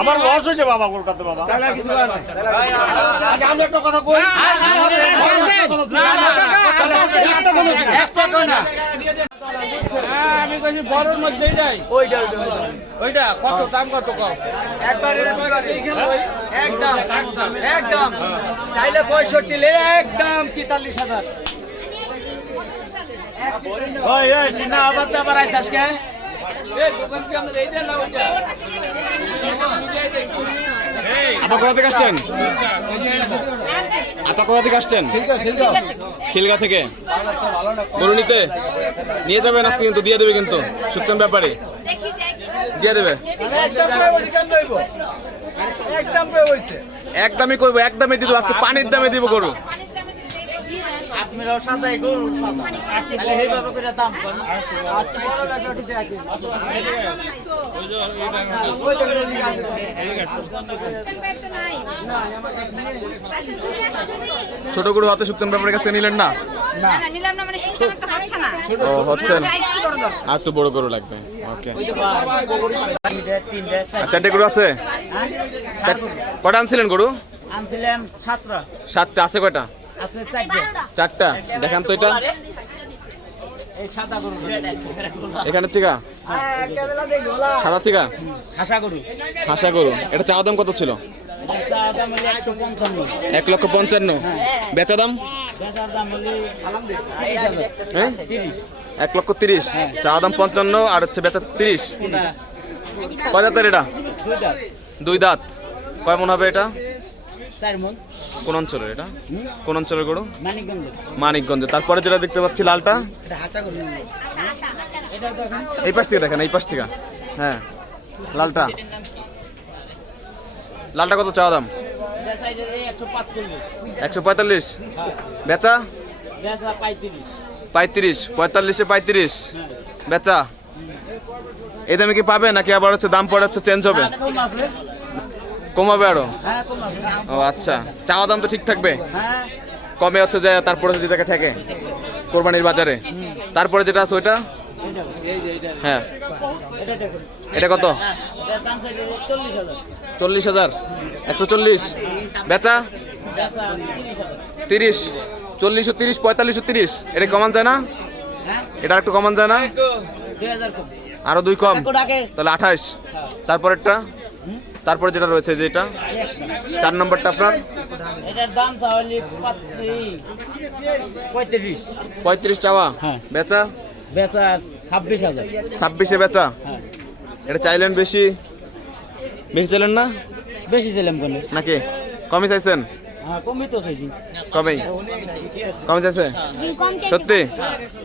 আমার লস হয়েছে বাবা কলকাতা বাবা। আমি একটা কথা কই, আমি কইছি বড়র মধ্যে ওইটা কত দাম কত কম একদম চাইলে 65 লে একদম 43,000। আপনার কোথা থেকে আসছেন? আপনার কোথা থেকে আসছেন? খিলগা থেকে। গরু নিতে নিয়ে যাবেন আজকে, কিন্তু দিয়ে দেবে, কিন্তু সুকচান ব্যাপারে দিয়ে দেবে। একদমই করবো, একদমই দিব আজকে, পানির দামে দিব গরু। ছোট গরু হাতে সুকচান ব্যাপারের কাছে নিলেন না? ও হচ্ছে না, আর একটু বড় গরু লাগবে। ওকে, চারটে গরু আছে? কটা আনছিলেন গরু? আনছিলাম 7টা। আছে কয়টা? চারটা। দেখান তো এটা এখানের থেকে, সাদা থেকে হাসা গরু। এটা চাওয়া দাম কত ছিল? 1,55,000। বেচা দাম 1,30,000। চাওয়া দাম 55 আর হচ্ছে বেচা 30। কয় দাঁতের এটা? 2 দাঁত। কয় মন হবে এটা? 4 মণ। কোন অঞ্চলের এটা? কোন অঞ্চলের গরু? মানিকগঞ্জ। তারপরে যেটা দেখতে পাচ্ছি লালটা, এই পাশ থেকে দেখেন, এই পাশ থেকে। হ্যাঁ, লালটা কত চাওয়া দাম? 145। বেচা 35। 45-এ 35 বেচা। এই দামে কি পাবে নাকি আবার হচ্ছে দাম পড়ে হচ্ছে চেঞ্জ হবে? কমাবে আরো? ও আচ্ছা, চাওয়া দাম তো ঠিক থাকবে, কমে হচ্ছে যে তারপরে যদি টাকা থাকে কোরবানির বাজারে। তারপরে যেটা আছে ওইটা, হ্যাঁ, এটা কত? 40,000। 140। বেচা 30। 40-30, 45-30। এটা কমান যায় না? এটা একটু কমান যায় না? আরো 2 কম, তাহলে 28। তারপরেরটা, তারপরে যেটা রয়েছে যেটা 4 নম্বরটা আপনার, এটার দাম চাওয়ালি 35 চাওয়া। বেচা 26,000। 26-এ বেচা। এটা চাইলেন বেশি চাইলেন না? বেশি ছিলাম কেন নাকি কমই চাইছেন? কমই তো চাইছি। কমই চাইছে? সত্যি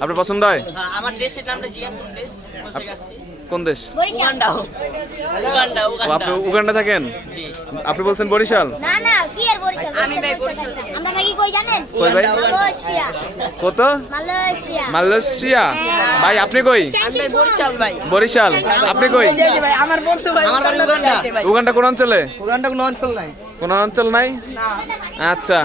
আপনার পছন্দ হয়? আমার দেশের নামটা জিজ্ঞাসা কোন দেশ? কোন দেশ? উগান্ডা। আপনি উগান্ডা থাকেন? আপনি বলছেন বরিশাল? না না, কি আর বরিশাল? আমি ভাই বরিশাল থেকে। আমরা নাকি কই জানেন? কই ভাই? মালয়েশিয়া। কত? মালয়েশিয়া। ভাই আপনি কই? আমি বরিশাল ভাই। বরিশাল। আপনি কই? ভাই আমার বন্ধু ভাই। আমার বাড়ি উগান্ডা। উগান্ডা কোন অঞ্চলে? উগান্ডা কোনো অঞ্চল নাই। কোনো অঞ্চল নাই? না। আচ্ছা,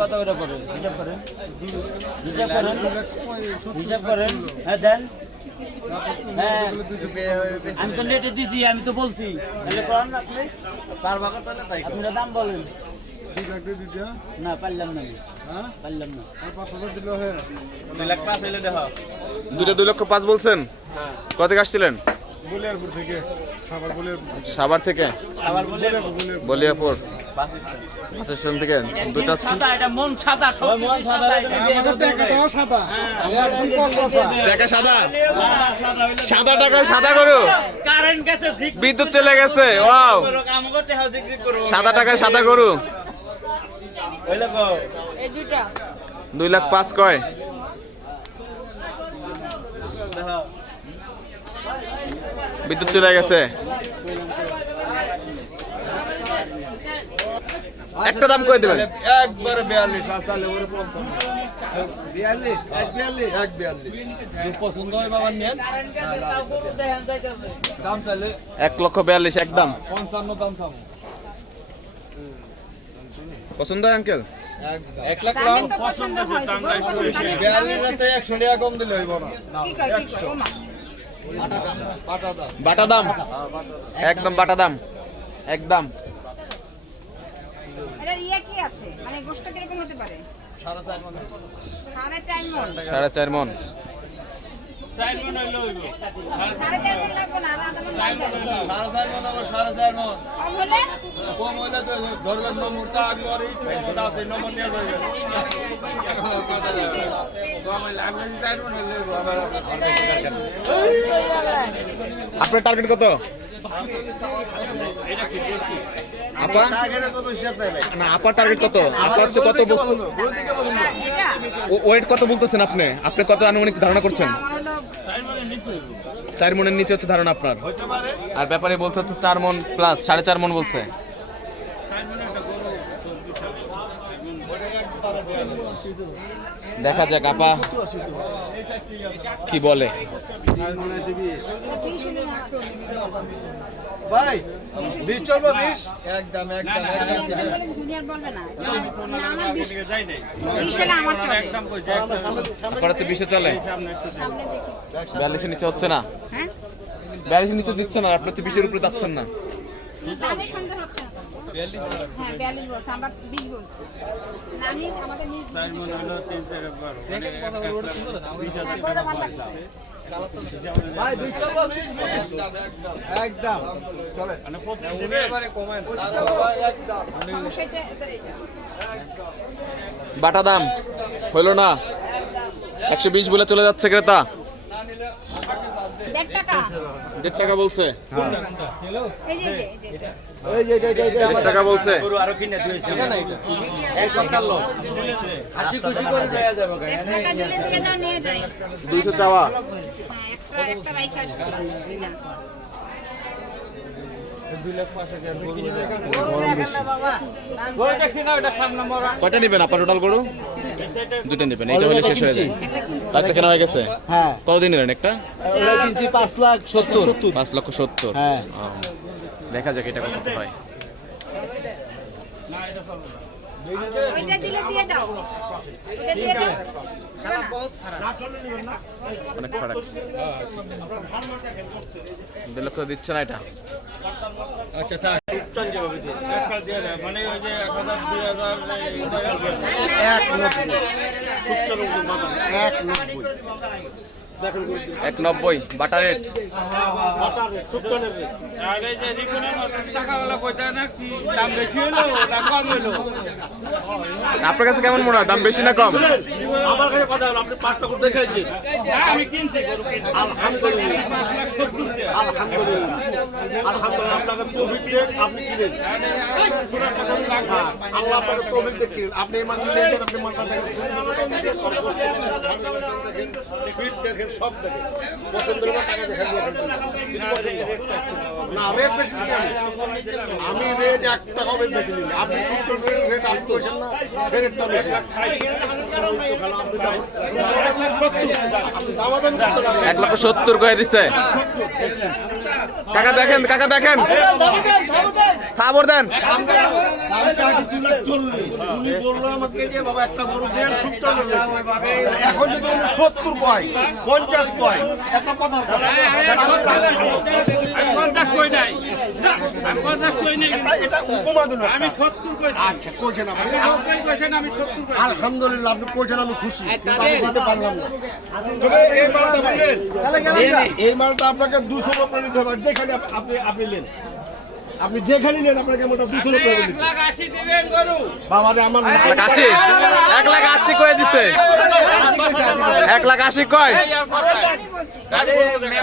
কত করে পড়ে? হিসাব করেন। হ্যাঁ দেন। হ্যাঁ আমি তো নেটে দিছি, আমি তো বলছি। তাহলে করেন না আপনি? পারবা কত? আপনারা দাম বলেন। না পারলাম না, পারলাম না। 2,05,000 হইলে দেখো। 2,05,000 বলছেন? কত থেকে আসছিলেন? সাভার থেকে। বলিয়াপুর বাস স্ট্যান্ড থেকে। দুইটা এটা মন সাদা, মন সাদা। টাকা সাদা, সাদা টাকায় সাদা গরু। কারেন্ট গেছে, বিদ্যুৎ চলে গেছে। ওয়াও, সাদা টাকায় সাদা গরু। 2,05,000 কয়? বিদ্যুৎ চলে গেছে। একটা দাম করে দেবেন একবারে 42 আসলে ওরে 55 42 পছন্দ হয় বাবা নেন দাম চাইলে 1,42,000 একদম 55 দাম চাও পছন্দ হয় আঙ্কেল? একদম দামে তো পছন্দ হয়েছে, গরু পছন্দ দামে তো দামে- 42 100 টাকা কম দিলে হইব না। কি কয়, কি কয়, ওমা। বাটা দাম একদম বাটা দাম একদম। এটার ইয়ে কি আছে? মানে গোশত কিরকম হতে পারে? 4.5 মণ। 4.5 মণ। 4.5 মণ লাগবে না, আর আধা মণ লাগবে। 4.5 মণ আবার 4.5 মণ। কম হলে? কম হইলে তো ধরবেন নম্বরটা আগে আর এই নম্বরটা আছে, এই নম্বর নিয়ে যাবেন। আপনার টার্গেট কত? আপা টার্গেটের কত হিসাব নাই ভাই। না, আপার টার্গেট কত? আপা হচ্ছে কত বস্তু গরু দিকে বলুন না। এটা? ওয়েট কত বলতেছেন আপনি? আপনি কত আনুমানিক ধারণা করছেন? আমার হলো 4 মণের নিচে হচ্ছে ধারণা আপনার। হইতে পারে। আর ব্যাপারে বলছে হচ্ছে 4 মণ প্লাস 4.5 মণ বলছে। দেখা যাক আপা কি বলে। ভাই 20 চলবে 20? একদম একদম একদম। জুনিয়র বলবে না। না, আমার 20 হলে আমার চলে। আপনার হচ্ছে 20 চলে, সামনে দেখি। 42 এর নিচে হচ্ছে না। হ্যাঁ? 42 এর নিচে দিচ্ছে না, আপনি হচ্ছে 20 এর উপরে যাচ্ছেন না। দামে সন্দেহ হচ্ছে না তো? হ্যাঁ, 42 বলছে, আমরা 20 বলছি। না, আমি আমাদের নিজ হ্যাঁ, গরুটা ভালো লাগছে। ভাই 20 চলবে 20 একদম চলে। এবারে কমেন। একদম। সমস্যা এটা, এটার এটা। বাটা দাম হইলো না, 120 বলে চলে যাচ্ছে ক্রেতা। 1.5 টাকা। 1.5 টাকা বলছে, এই যে, এই যে, এটা। 1.5 টাকা বলছে। 1 টাকা দিলে দিয়ে দাও, নিয়ে যাই। 200 চাওয়া। হ্যাঁ, একটা রাইখে আসছি। না। কয়টা নেবেন আপনার টোটাল গরু? দুটো নেবেন, এইটা হলে শেষ হয়ে যায়। রাতে কেনা হয়ে গেছে? হ্যাঁ, কতদিন নিলেন একটা? ওরা কিনছি 5,70,000 5,70,000। হ্যাঁ। দেখা যাক এটা কত হয়। ওইটা দিলে দিয়ে দাও। ওইটা দিয়ে দাও। অনেক ফারাক। 2 লক্ষ দিচ্ছে না এটা। এক 90 বাটা রেট। আপনার কাছে কেমন মনে হয়, দাম বেশি না কম? আমার কাছে কথা হলো আপনি 5 টাকা দেখাইছেন। আলহামদুলিল্লাহ আলহামদুলিল্লাহ আপনাকে তৌফিক দেন, আপনি কিনেন। আল্লাহ আপনাকে তৌফিক দেন কিনেন। আপনি এই মান নিলেন, আপনি মানটা দেখেন, সুন্দরতা দেখেন, সর্বোচ্চ দেখেন, ফিট দেখেন, সব দেখেন। পছন্দ হলে টাকা দেখেন, না রেট বেশি নিই আমি রেট 1 টাকা বেশি নিই। আপনি সুন্দর রেট আপনি বলছেন না, সে রেটটা বেশি। আপনি দামাদামি করতে পারবেন। 1,70,000 করে দিচ্ছে। কাকা দেখেন, কাকা দেখেন, খবর দেন। উনি বললো আমাকে যে বাবা একটা গরু দেন, সুপ্তানের রেট। এখন যদি উনি 70 কয়, 50 কয়, একটা কথার কথা। এটা উপমা দিল। আচ্ছা কইছেন আপনি। আলহামদুলিল্লাহ আপনি কইছেন, আমি খুশি, কিন্তু আমি দিতে পারলাম না। তবে এই মালটা বুঝলেন, এই মালটা আপনাকে 200 রুপয়ে নিতে হবে। যেখানে আপনি নেন, আপনি যেখানে নেন আপনাকে মোটা 200 রুপয়ে দিতে হবে। বাবা রে আমার 1,80,000 1,80,000 করে দিচ্ছে। 1,80,000 কয়?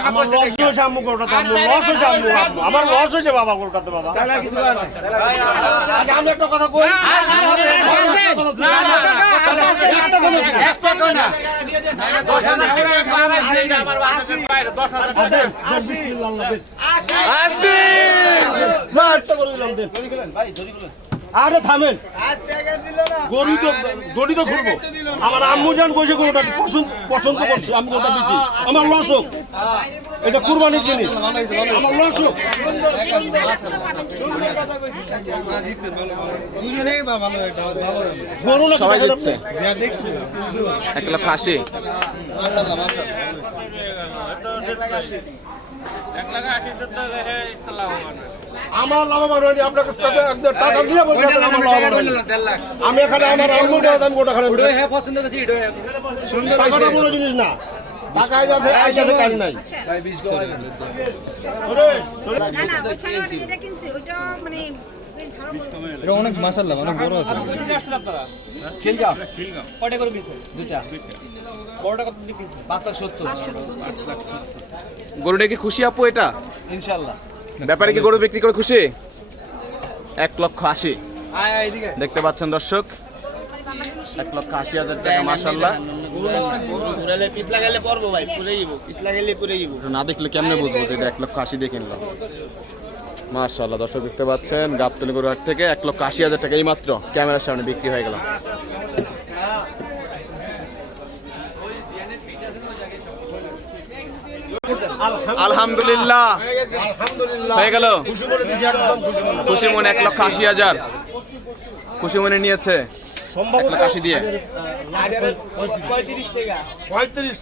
আমার লস হয়েছে আম্মু গরুটাতে, আম্মু লস হয়েছে আম্মু, আমার লস হয়েছে বাবা গরুটাতে বাবা। আচ্ছা আমি একটা কথা কই, আরে থামেন, গরু তো ঘুরবো। আমার আম্মু যান কইছে গরুটা পছন্দ করছি, আমি গরুটা দিচ্ছি, আমার লস হোক। এটা কুরবানির জিনিস আমার লস হোক। গরু নাকি সবাই দেখেন দিচ্ছে। আপনি? 1,80,000 আমার লাভবান হয়নি, আপনাকে সাথে একদম টাকা দিয়ে বলছি আপনার আমার লাভবান হয়নি। আমি এখানে আমার আম্মুর কথা আমি গোটা খানে টাকাটা কোনো জিনিস না, টাকায় যাচ্ছে আইসাতে কাজ নাই। ওরে, না না ওইখানে যেটা কিনছি ওইটা মানে বেশ ভালো বলতে এটা অনেক মাশাআল্লাহ অনেক বড় আছে খিলগাঁও। গরুটা কি খুশি আপু এটা? ইনশাআল্লাহ ব্যাপারে কি গরু বিক্রি করে খুশি? 1,80,000 দেখতে পাচ্ছেন দর্শক, 1,80,000 টাকা মাশাআল্লাহ। এটা না দেখলে কেমনে বুঝবো যে এটা 1,80,000 দিয়ে কিনলাম। মাশাআল্লাহ দর্শক দেখতে পাচ্ছেন গাবতলী গরুর হাট থেকে 1,80,000 টাকা এই মাত্র ক্যামেরার সামনে বিক্রি হয়ে গেল। আলহামদুলিল্লাহ আলহামদুলিল্লাহ হয়ে গেল। খুশি করে দিছি, একদম খুশি মনে। খুশি মনে 1,80,000 খুশি মনে নিয়েছে সম্ভবত 1,80,000 দিয়ে। 35 35